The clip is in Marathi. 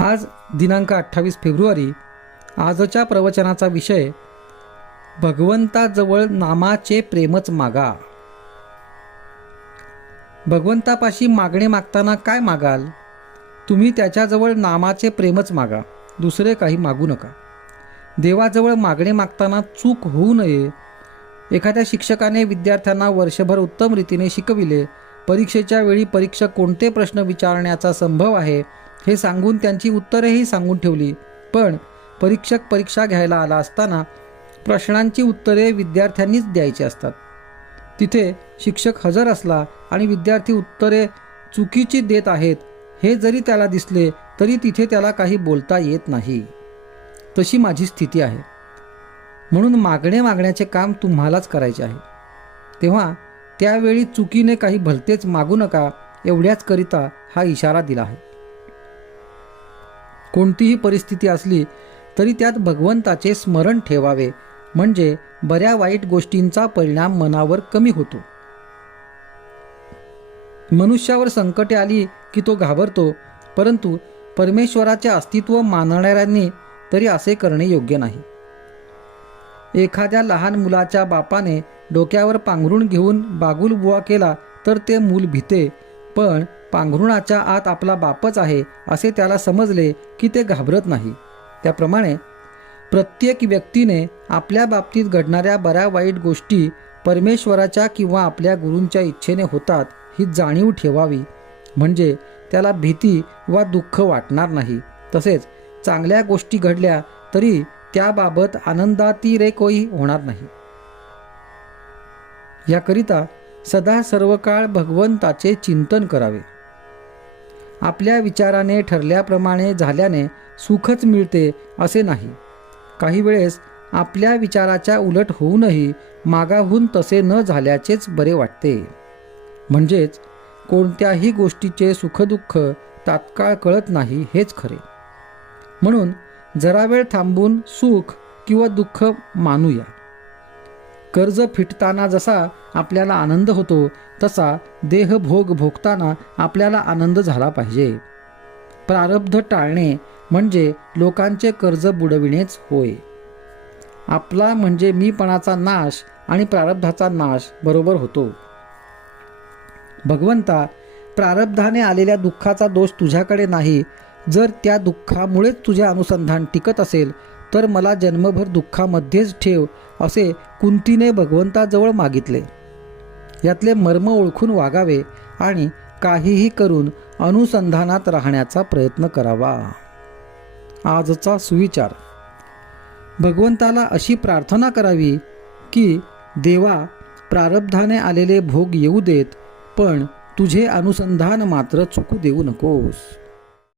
आज दिनांक 28 फेब्रुवारी. आजच्या प्रवचनाचा विषय भगवंताजवळ नामाचे प्रेमच मागा. भगवंतापाशी मागणे मागताना काय मागाल? तुम्ही त्याच्याजवळ नामाचे प्रेमच मागा, दुसरे काही मागू नका. देवाजवळ मागणे मागताना चूक होऊ नये. एखाद्या शिक्षकाने विद्यार्थ्यांना वर्षभर उत्तम रीतीने शिकविले. परीक्षेच्या वेळी परीक्षक कोणते प्रश्न विचारण्याचा संभव आहे हे सांगून त्यांची उत्तरेही सांगून ठेवली, पण परीक्षक परीक्षा घ्यायला आला असताना प्रश्नांची उत्तरे विद्यार्थ्यांनीच द्यायची असतात. तिथे शिक्षक हजर असला आणि विद्यार्थी उत्तरे चुकीची देत आहेत हे जरी त्याला दिसले तरी तिथे त्याला काही बोलता येत नाही. तशी माझी स्थिती आहे. म्हणून मागणे मागण्याचे काम तुम्हालाच करायचे आहे. तेव्हा त्यावेळी चुकीने काही भलतेच मागू नका, एवढ्याच करिता हा इशारा दिला आहे. कोणतीही परिस्थिती असली तरी त्यात भगवंताचे स्मरण ठेवावे, म्हणजे बऱ्या वाईट गोष्टींचा परिणाम मनावर कमी होतो. मनुष्यावर संकटे आली की तो घाबरतो, परंतु परमेश्वराचे अस्तित्व मानणाऱ्यांनी तरी असे करणे योग्य नाही. एखाद्या लहान मुलाच्या बापाने डोक्यावर पांघरुण घेऊन बागुलबुवा केला तर ते मूल भिते, पण पांघरुणाच्या आत आपला बापच आहे असे त्याला समजले की ते घाबरत नाही. त्याप्रमाणे प्रत्येक व्यक्तीने आपल्या बाबतीत घडणाऱ्या बऱ्या वाईट गोष्टी परमेश्वराच्या किंवा आपल्या गुरूंच्या इच्छेने होतात ही जाणीव ठेवावी, म्हणजे त्याला भीती वा दुःख वाटणार नाही. तसेच चांगल्या गोष्टी घडल्या तरी त्याबाबत आनंदातिरेकही होणार नाही. याकरिता सदा सर्व काळ भगवंताचे चिंतन करावे. आपल्या विचाराने ठरल्याप्रमाणे झाल्याने सुखच मिळते असे नाही. काही वेळेस आपल्या विचाराच्या उलट होऊनही मागाहून तसे न झाल्याचेच बरे वाटते. म्हणजेच कोणत्याही गोष्टीचे सुखदुःख तात्काळ कळत नाही हेच खरे. म्हणून जरा वेळ थांबून सुख किंवा दुःख मानूया. कर्ज फिटताना जसा आपल्याला आनंद होतो तसा देहभोग भोगताना आपल्याला आनंद झाला पाहिजे. प्रारब्ध टाळणे म्हणजे लोकांचे कर्ज बुडविणेच होय. आपला म्हणजे मीपणाचा नाश आणि प्रारब्धाचा नाश बरोबर होतो. भगवंता, प्रारब्धाने आलेल्या दुःखाचा दोष तुझ्याकडे नाही. जर त्या दुःखामुळेच तुझे अनुसंधान टिकत असेल तर मला जन्मभर दुःखामध्येच ठेव असे कुंतीने भगवंताजवळ मागितले. यातले मर्म ओळखून वागावे आणि काहीही करून अनुसंधानात राहण्याचा प्रयत्न करावा. आजचा सुविचार. भगवंताला अशी प्रार्थना करावी की देवा, प्रारब्धाने आलेले भोग येऊ देत, पण तुझे अनुसंधान मात्र चुकू देऊ नकोस.